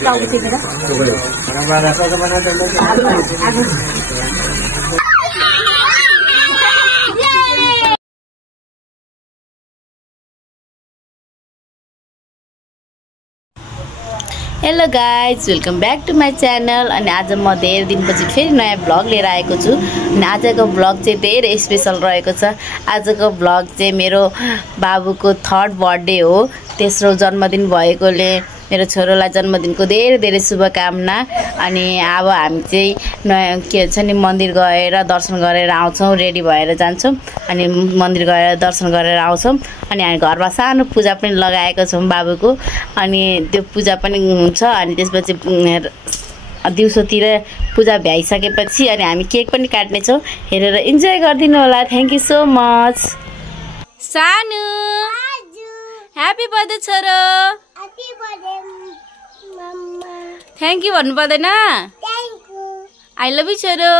Hello guys, welcome back to my channel. अनि आज म धेरै दिनपछि फेरि नयाँ भ्लग लिएर आएको छु। अनि आजको भ्लग चाहिँ धेरै स्पेसल रहेको छ। आजको भ्लग चाहिँ मेरो बाबुको 3rd बर्थडे हो। तेस्रो जन्मदिन भएकोले मेरो छोरोलाई जन्मदिनको धेरै धेरै शुभकामना। अनि अब हामी चाहिँ नयाँ के भन्छ नि मन्दिर गएर दर्शन गरेर आउँछौँ, रेडी भएर जान्छौँ। अनि मन्दिर गएर दर्शन गरेर आउँछौँ। अनि हामी घरमा सानो पूजा पनि लगाएको छौँ बाबुको। अनि त्यो पूजा पनि हुन्छ। अनि त्यसपछि दिउँसोतिर पूजा भ्याइसकेपछि अनि हामी केक पनि काट्नेछौँ। हेरेर इन्जोय गरिदिनु होला। Thank you so much. सानु ह्यापी बर्थडे छोरो। थ्याङ्क यू भन्नु पर्दैन? आई लभ यू छोरो।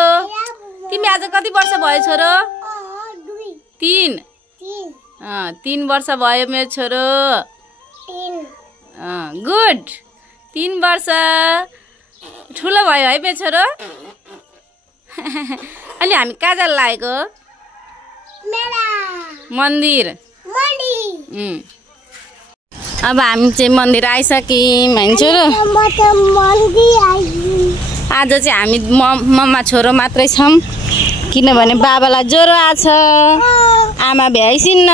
तिमी आज कति वर्ष भयो छोरो? 3 वर्ष भयो मेरो छोरो। गुड। 3 वर्ष ठुलो भयो है मेरो छोरो। अनि हामी कहाँ जान लागेको? मन्दिर। अब हामी चाहिँ मन्दिर आइसक्यौँ होइन छोरो। आज चाहिँ हामी मम्मा छोरो मात्रै छौँ, किनभने बाबालाई ज्वरो आछ, आमा भ्याइसिन्न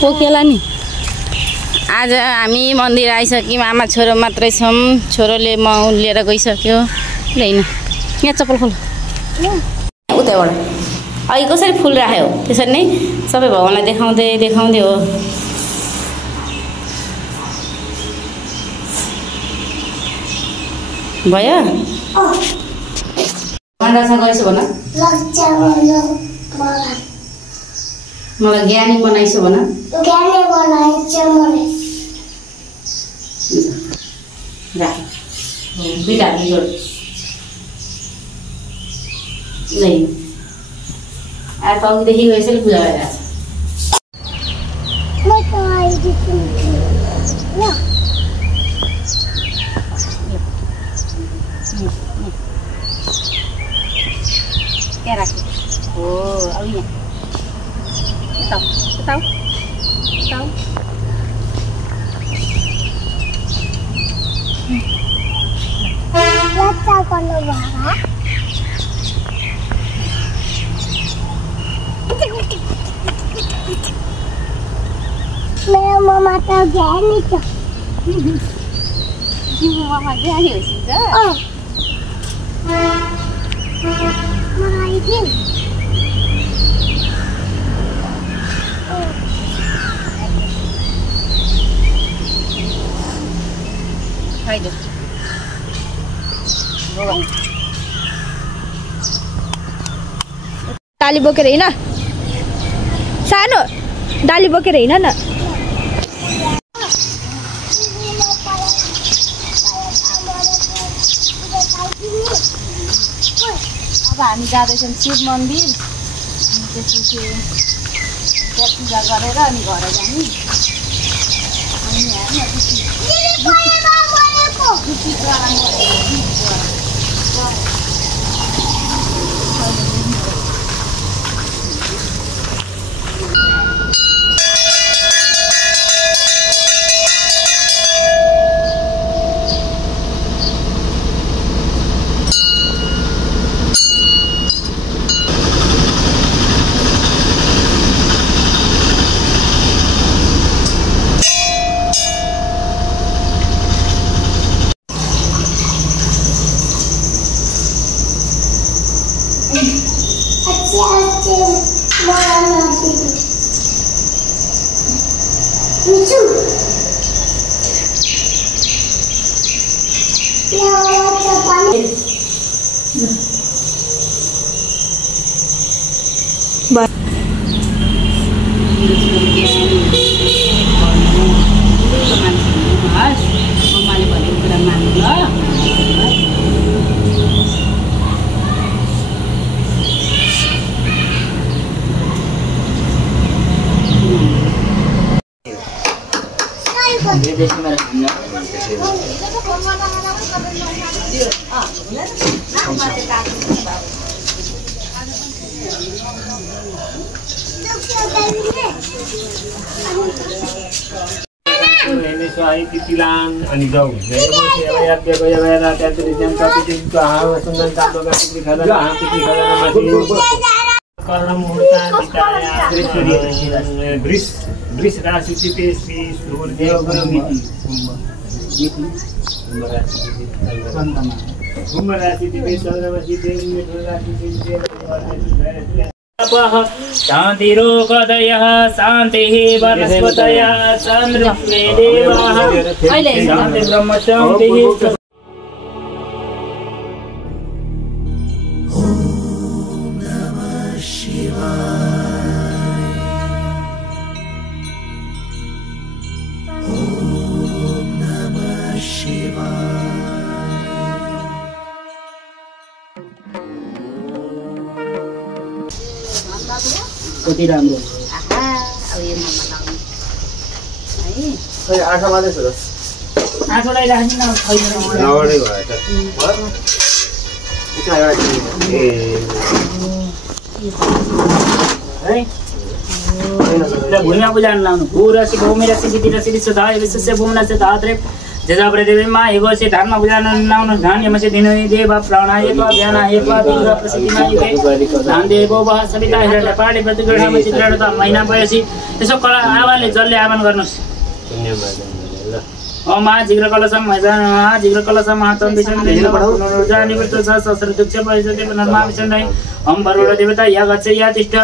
पोकेला नि। आज हामी मन्दिर आइसक्यौँ, आमा छोरो मात्रै छौँ। छोरोले म लिएर गइसक्यो। होइन यहाँ चप्पल खोल उताबाट। अघि कसरी फुल राख्यो त्यसरी नै सबै भगवानलाई देखाउँदै देखाउँदै हो। भयो दर्शन गरेछु भन। मलाई ज्ञानी बनाइसो भन। दुईटा जोड आज अघिदेखि यसरी पूजा भइरहेछ। क्या राख्यो हो अब यहाँ यता मेरो मम्मा त ज्ञानी छ। तिम्रो मम्मा ज्ञानी होइसिन्छ। मलाई दिन खाइदो। डाली बोकेर हिँड सानो, डाली बोकेर हिँड न। अब हामी जाँदैछौँ शिव मन्दिर। त्यसपछि त्यहाँ पूजा गरेर अनि घर जाने। मम्माले भनेको कुरा मान्नु ल। ini soal titilan ani jauh. Jadi masih ayat dia gaya-gaya rakyat dari jam 1 itu hal senang tak doa titilan masih. Karena muhurta kita bris rasi tipe si surya gurumiti. Rasi tipe surya masih dewi rasi tipe. शांति रोगदय शांति वनस्पतय समृद्धि देवाः शांति ब्रह्म शांति कति राम्रो आँखा मात्रै छ आँखालाई राख्नु न नगर्दै भयो त भूमिमा बुझाउन लाउनु भूरसी भूमि रसी दिदी रसी विश्वधा विश्वस्य भूमनस्य धात्रे जजाप्रदेवीमा युगोसे धर्म बुझाउन लाउनु धान यमसे दिनु देव प्राणाय त्वा ध्यानाय त्वा दिव प्रसिद्धिमा युगे धान देवो वह सविता हिरण्यपाणि प्रतिग्रहमा चित्रणता महिना भएपछि त्यसो कला आवाले जलले आवाहन गर्नुस् ओम जिग्र कलशम जिग्र कलशम महातम विष्णु ऊर्जा निवृत्त सहस्र दुक्ष परिषदे पुनर्मा विष्णु ओम वरुण देवता या गच्छ या तिष्ठ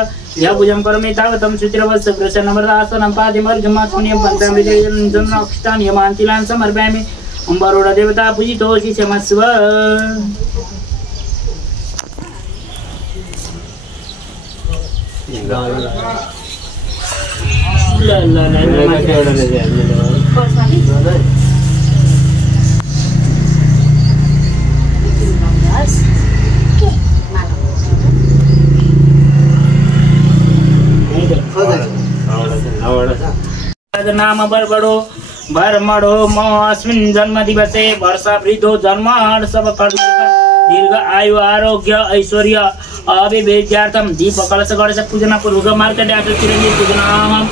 या भुजं करोमि तावतं सुचिरवत्स प्रसन्नवरदासनं पादिमर्घमा पुण्यं पञ्चामृतेन जन्मक्षतान् यमान्तिलान् समर्पयामि ओम वरुण देवता पूजितोऽसि क्षमस्व नाम बरबडो भरमडो म अस्मिन् जन्म दिवसे वर्षा वृद्धो जन्म सब दीर्घ आयु आरोग्य ऐश्वर्य अभिवृद्ध्यार्थं दीप कलश गणेश पूजना पूर्वक मार्कण्डेय चिरञ्जीव पूजनाहं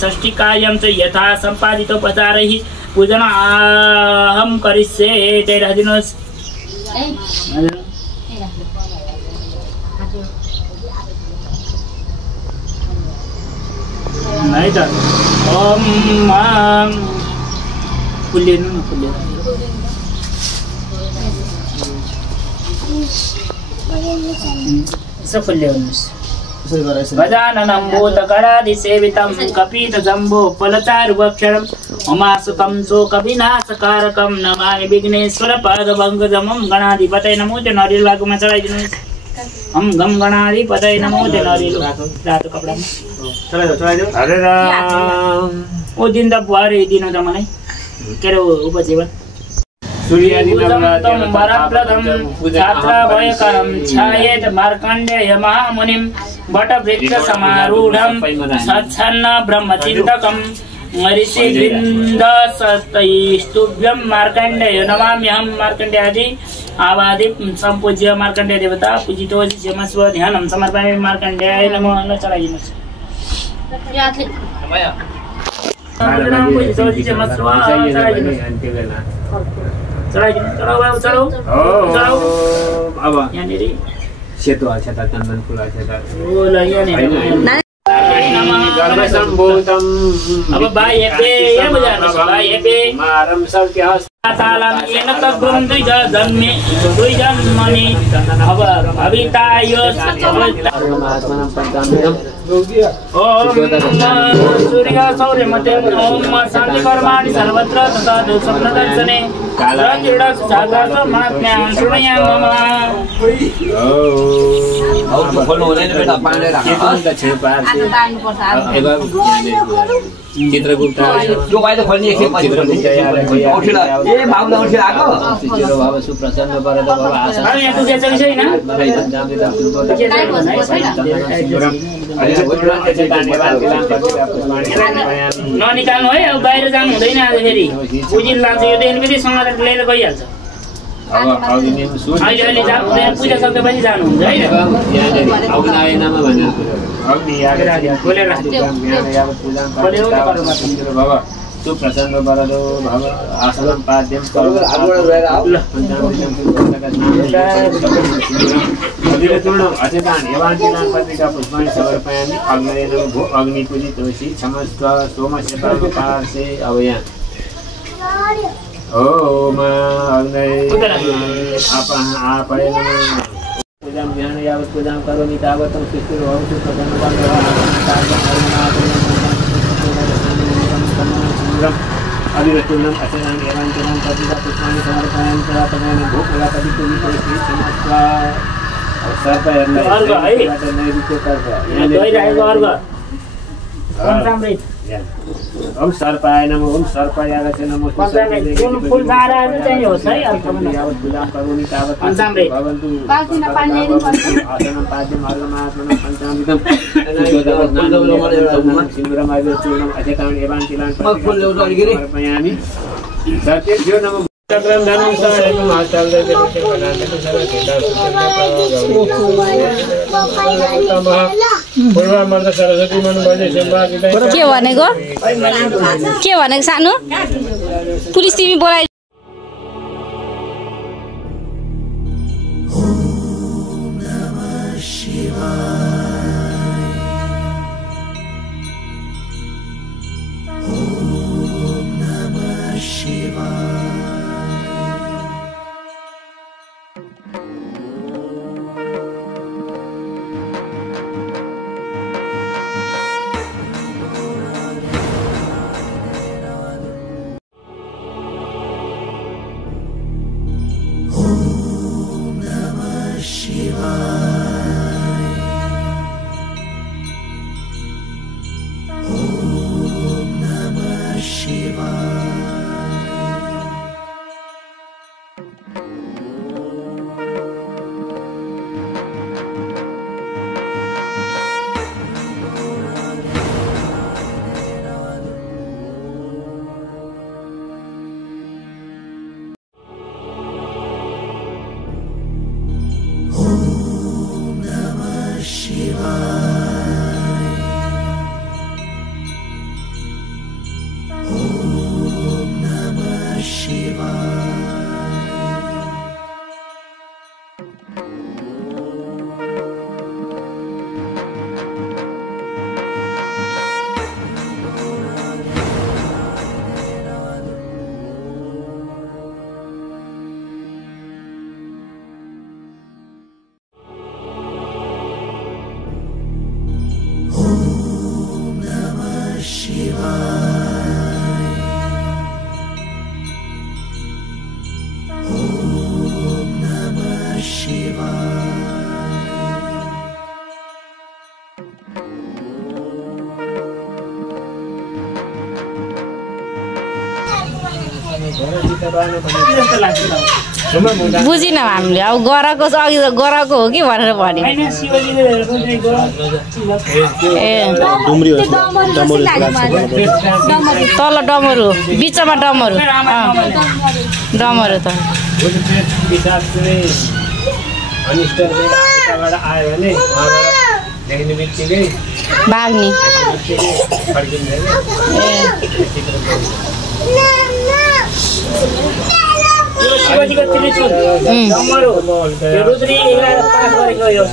षष्ठी कार्यं च यथा सम्पादितोपचारैः पूजनाहं करिष्ये तैरहदिनोस् नहीं था ओम मां कुल्लेन कुल्लेन सब कुल्लेन गजाननं भूतगणादिसेवितं कपितजम्बो फलचारुभक्षणं उमासुतं शोकविनाशकारकं नमामि विघ्नेश्वरपादपङ्कजं गणाधिपतये नमो ते नरिलवागुमा चढाइदिनुहोस् हम गम गणाधिपतये नमो ते नरिलो रातो कपडामा चढाइदियो हरे राम ओ दिन त बुहारी दिनु त मलाई के रे उपजीवन सूर्यादितं वरप्रदं छात्राभयकरं छायेत मार्कण्डेय महामुनिं वटवृक्षसमारूढं सच्छन्न ब्रह्मचिन्तकं ऋषिवृन्दस्तैस्तुभ्यं मार्कण्डेय नमाम्यहं मार्कण्डेयादि आवादि सम्पूज्य मार्कण्डेय देवता पूजितोऽसि क्षमस्व ध्यानं समर्पयामि मार्कण्डेयाय नमः न चढाइदिनुहोस् सेतो अक्षता चन्दन फुल अक्षता अब भाइ हेपे यहाँ बजार्नुहोस् भाइ हेपे मारम सबके तालाम येन तद्गुण दुई जन्मनि अब भवितायो महात्मानं पञ्चामृतम् ओम सूर्य सौर्य मते ओम शांति कर्माणि सर्वत्र तथा स्वप्न दर्शने कालदृढ सागरस महात्म्यां शृणुयाम मम बोल्नु हुँदैन बेटा पानीले राख्नु चित्रगुप्त यो बाहिर खोल्ने एकछिन पछि चित्रगुप्त औठीला ए बाबुले औठीला आको चिरो भव सुप्रसन्न वरद भव आसन अरे यहाँ तुझे चाहिँ छैन ननिकाल्नु है अब बाहिर जानु हुँदैन आज फेरि पुजिन लान्छ यो देख्नेबित्तिकै समाधान लिएर गइहाल्छ अहिले अहिले जानु हुँदैन पूजा सकेपछि जानुहुन्छ है सुप्रसन्न वरदो भव आसनं पाद्यं अविरतूर्णम् अचेतान् एवाञ्चनान् पत्रिका पुष्पाणि समर्पयामि अग्नये नमः भो अग्निपूजितोषि क्षमस्व सोमस्य पार्श्वे अवयान् ओम अग्नये आपये नमः पूजां ध्यान यावत् पूजां करोमि तावत् सुस्थिरो अविरतूर्णम् अचेतान् एवाञ्चनान् पत्रिका पुष्पाणि समर्पयामि तदापयामि भो प्रजापतिपूजितोषि क्षमस्व ओम सर्पाय नमः ओम सर्पाय नमः फुल झारा चाहिँ होस् है पूजां करोमि तावत् भवन्तु आसनं पाद्यम् अर्घमात्मनं पञ्चामृतं सिन्दूरम् अविरतूर्णम् अचेतान् एवाञ्चनान् समर्पयामि सत्यभ्यो नमः चक्रं धनं सहस्रं आचार्यते पूर्वमर्द सरस्वती मनुबले सेवाकिता के भनेको सानो पुलिस तिमी बोलाइ बुझिनँ हामीले अब गराको अघि त गराको हो कि भनेर भन्यो तल डमरू बिचमा डमरू डमरू त भाग्ने शिवजीको त्रिशूल डमरू यो रुद्री 11 पास गरेको यो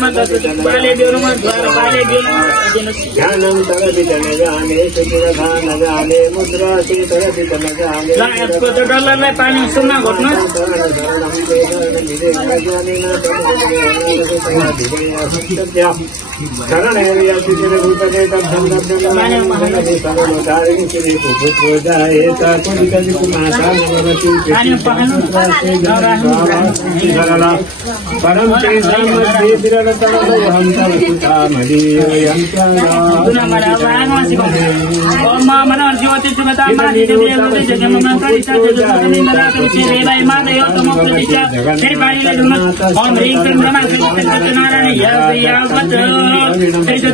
नमः बालेभ्यो नमः बालेभ्यो नमः ध्यानं तरति न जाने सुखिरधा न जाने मुद्रा तरति न जाने डल्लरलाई पानी सुनमा घोट्नु परम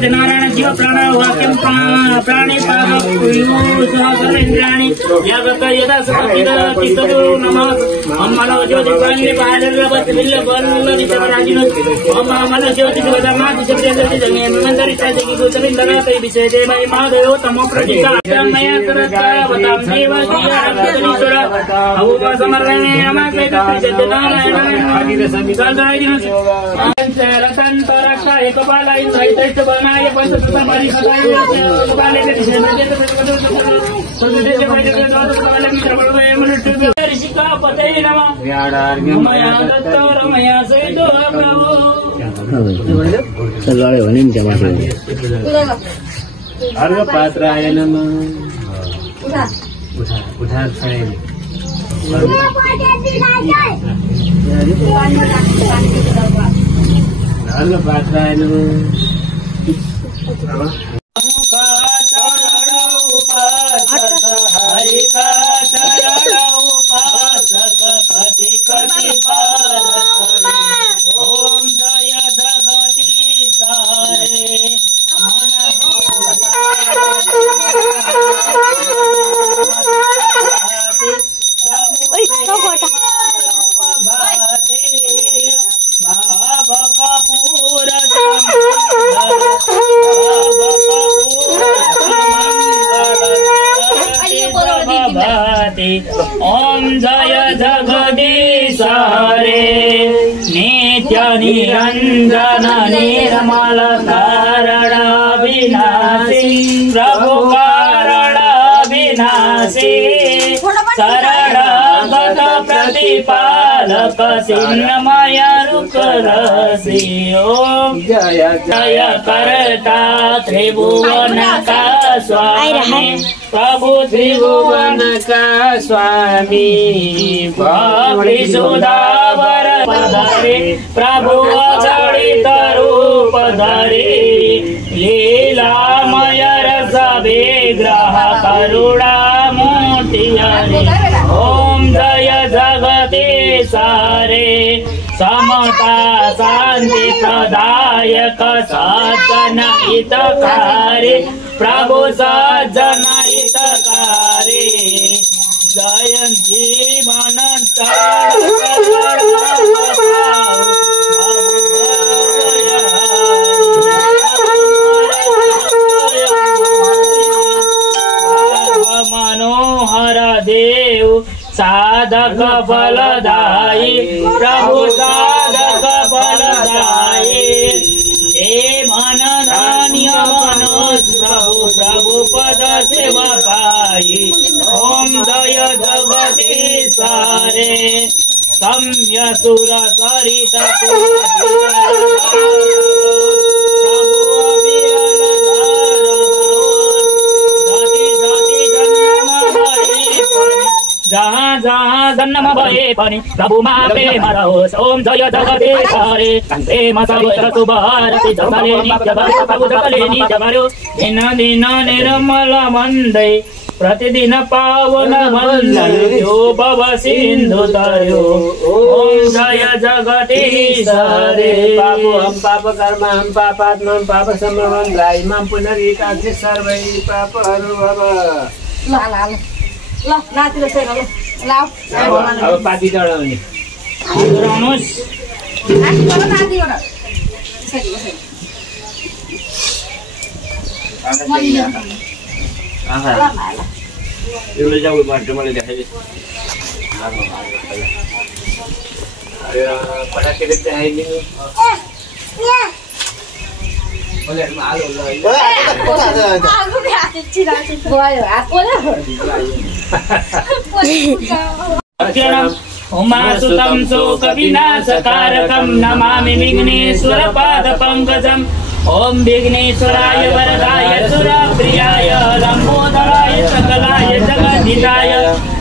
नारायण जीव प्राण वाक्यम प्राणी पादीन्द्राणी यागत यदा सतितो नमः हम मानव ज्योति प्राणी बालवत बिल्ल बल विचराजिनो हम मानव ज्योति वदमा दिशेन्द्र जन्मे मंदरि ताजि गोचरिंदर तै विषय देवै महादेव तमो प्रतीका मया तरता वताम देव ईश्वर अवुव समर्पणे नमः नारायण समिदायिनो रतन तरका एकपाला इंद्रैत बनाय पंचतत्व परिषदाय बाले ऋषिका पते नमः मया दत्त रमया सहितो प्रभु लड्यो भने नि त्यहाँ अर्घ पात्राय नमः उठा छैन अर्घ पात्राय नमः ओम जय जगदीश हरे नित्य निरंजन निर्मल कारण विनाशी प्रभु कारण विनाशी शरणगत प्रतिपालक सिन्मय रूप रसी ओम जय जय करता त्रिभुवन का स्वामी प्रभु त्रिभुवन का स्वामी भक्ति सुधावर पधारे प्रभु अगणित रूप धरे लीलामय रस विग्रह करुणा मूर्ति हरे ओम जय जगदीश हरे समता शांति प्रदायक सज्जन हितकारी प्रभु सज्जन हितकारी जयं जीवन मनोहर देव साधक फलदायी प्रभु साधक फलदायी हे मन धान्य मनोज प्रभु प्रभु पद सेवा पाई ओम जय जगदीश हरे सम्य सुर सरित जहाँ जहाँ जन्म भए पनि प्रभुमा प्रेम रहोस् ओम जय जगदीश हरे प्रेम समुद्र सुभारती जसले नित्य भक्त प्रभु जसले नित्य गर्यो दिन दिन निर्मल भन्दै प्रतिदिन पावन भन्दै यो भव सिन्धु तर्यो ओम जय जगदीश हरे पापो हम पाप कर्म हम पापात्मा हम पाप समर्पण राई माम पुनरिकाक्षि सर्वै पापहरू अब ल नातिर छैन ल अब पाती चढाउने चढाउनुहोस् एउटा जाऊ बाटो मैले देखाइदिए पटाकेले देखाइदिनु उमासुतं शोकविनाशकारकं नमामि विघ्नेश्वरपादपङ्कजम् ॐ विघ्नेश्वराय वरदाय सुरप्रियाय लम्बोदराय सकलाय जगद्धिताय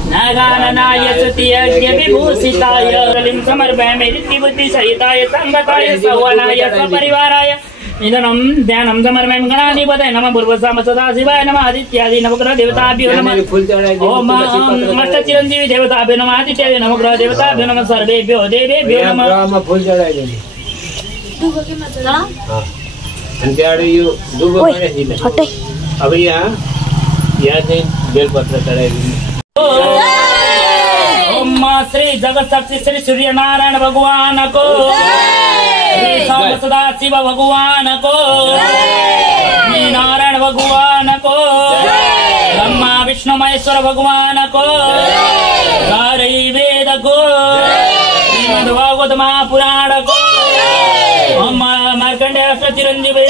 नागाननाय स्तुतियज्ञ विभूषिताय कलिं समर्पयामि ऋद्धिबुद्धिसहिताय संगताय सौवनाय सपरिवाराय इदनं ध्यानं समर्पयामि गणाधिपतये नमः पूर्वसाम सदाशिवाय नमः आदित्यादि नवग्रह देवताभ्यो नमः ओम अष्टचिरंजीवी देवताभ्यो नमः आदित्यादि नवग्रह देवताभ्यो नमः सर्वेभ्यो देवेभ्यो नमः फूल चढाइदिनु अनि त्यहाँबाट यो दुबो पनि अब यहाँ चाहिँ बेलपत्र चढाइदिनु ओम श्री जगत शक्ति श्री सूर्य नारायण भगवान को श्री सदा शिव भगवान को नारायण भगवान को ब्रह्मा विष्णु महेश्वर भगवान को वेद को श्रीमद्भागवत महापुराण को मार्कंडेय चिरंजीवी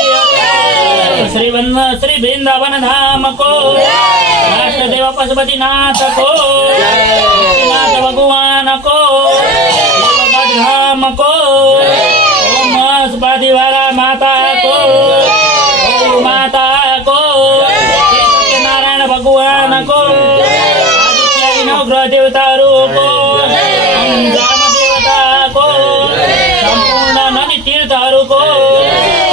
श्री वृंदावन धाम को राष्ट्रदेव पशुपतिनाथ को नाथ भगवान को धाम को वाला माता को माता को नारायण भगवान को आदित्य नवग्रह देवतारू को ग्राम देवता को संपूर्ण नदी तीर्थहरू को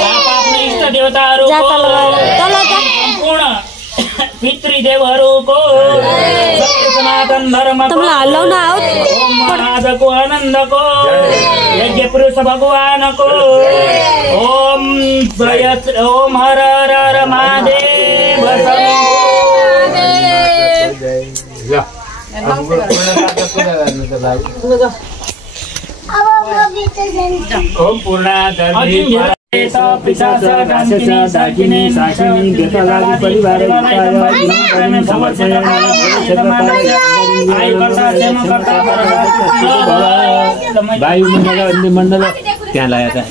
आफ्नो इष्ट देवताहरू को संपूर्ण पितृदेवहरू को सत्य सनातन धर्म को ओम महाराज को आनंद को यज्ञ पुरुष भगवान को ओम ओम हर हर महादेव ओम पूर्णा वायुमण्डल त्यहाँ लगाएका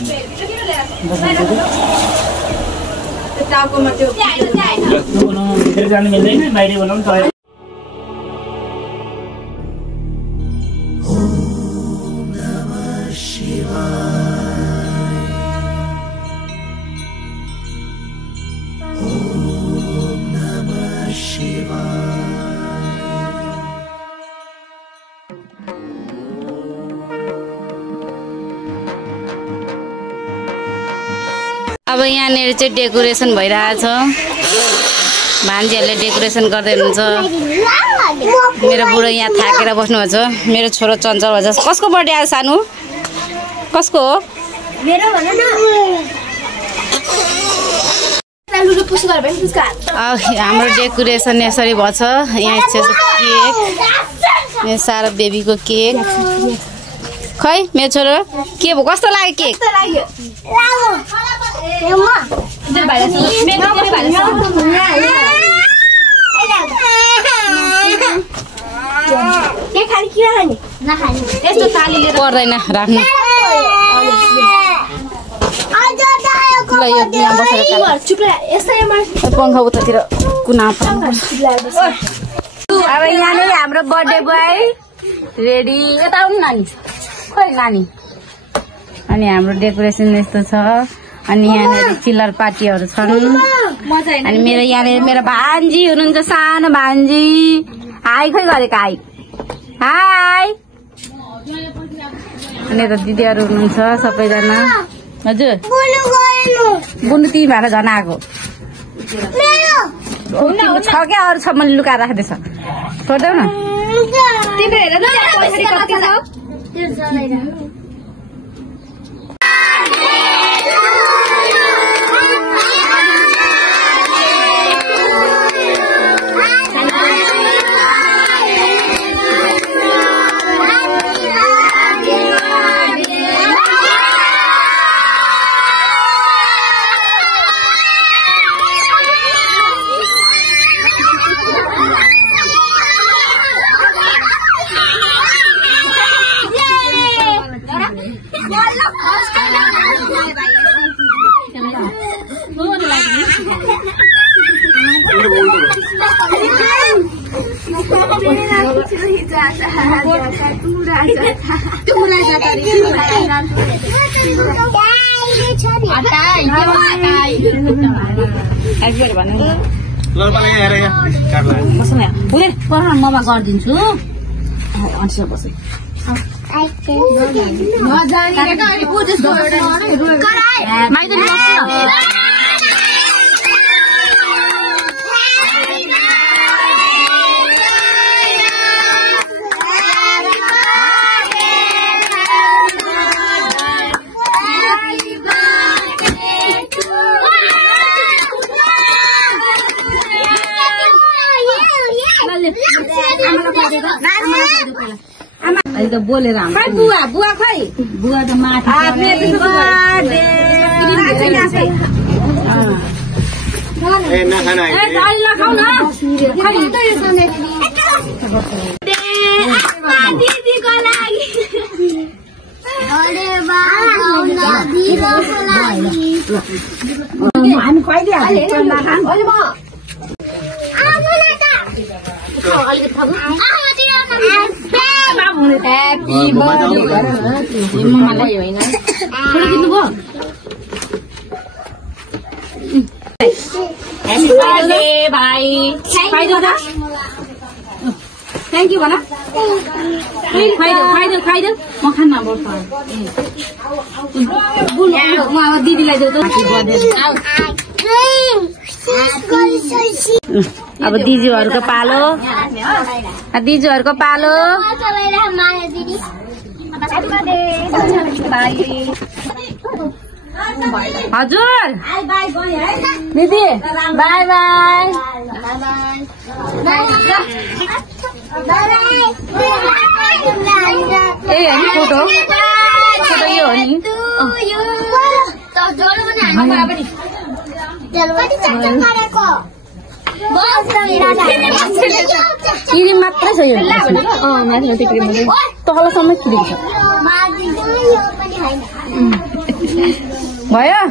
अब यहाँनिर चाहिँ डेकोरेसन भइरहेछ भान्जीहरूले डेकोरेसन गर्दै हुनुहुन्छ मेरो बुढो यहाँ थाकेर बस्नुहुन्छ मेरो छोरो चञ्चल भन्छ कसको बर्थडे आज सानो कसको हो मेरो भन न हाम्रो डेकोरेसन यसरी भछ यहाँ चाहिँ केक यहाँ सारा बेबीको केक खै मेरो छोरो के भयो कस्तो लाग्यो केक पर्दैन राख्नु ल यो यहाँ बसेर पङ्खा उतातिर कुना अब यहाँनिर हाम्रो बर्थडे बोय रेडी यता आउनु नानी खै नानी अनि हाम्रो डेकोरेसन यस्तो छ अनि यहाँनिर चिल्लर पार्टीहरू छन् अनि मेरो यहाँनिर मेरो भान्जी हुनुहुन्छ सानो भान्जी हाई खै गरेको हाई हाई अनि यता दिदीहरू हुनुहुन्छ सबैजना हजुर बुन्नु तिमी भएर झन् आएको छ क्या अरू छ मैले लुकाएर राख्दैछ छोड्देऊ न ममा गरिदिन्छु अहिले त बोलेर बुवा बुवा खै बुवा त माथि हामी खुवाइदिइहाल्छौँ भाइ थ्याङ्क यू भन खुवाइदेऊ म खान्न दिदीलाई देऊ अब दिजूहरूको पालो हजुर दिदी बाई बाई ए होइन फोटो यो हो नि क्रिम मात्रै छ यो तलसम्म क्रिम छ भयो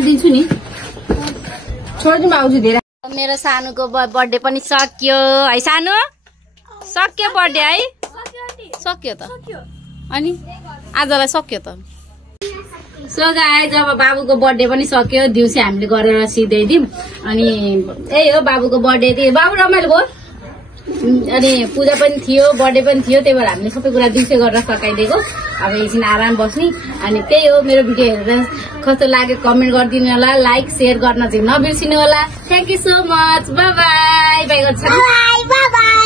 दिन्छु नि छोडिदिनु आउँछु धेरै मेरो सानोको बर्थडे पनि सक्यो है सानो सक्यो बर्थडे है सक्यो त अनि आजलाई सक्यो त सो गाइज अब बाबुको बर्थडे पनि सक्यो दिउँसो हामीले गरेर सिधाइदिउँ अनि यही हो बाबुको बर्थडे थियो बाबु रमाइलो भयो अनि पूजा पनि थियो बर्थडे पनि थियो त्यही भएर हामीले सबै कुरा दिउँसो गरेर सकाइदिएको अब एकछिन आराम बस्ने अनि त्यही हो मेरो भिडियो हेरेर कस्तो लाग्यो कमेन्ट गरिदिनु होला लाइक सेयर गर्न चाहिँ नबिर्सिनु होला thank you so much by by by गर्छ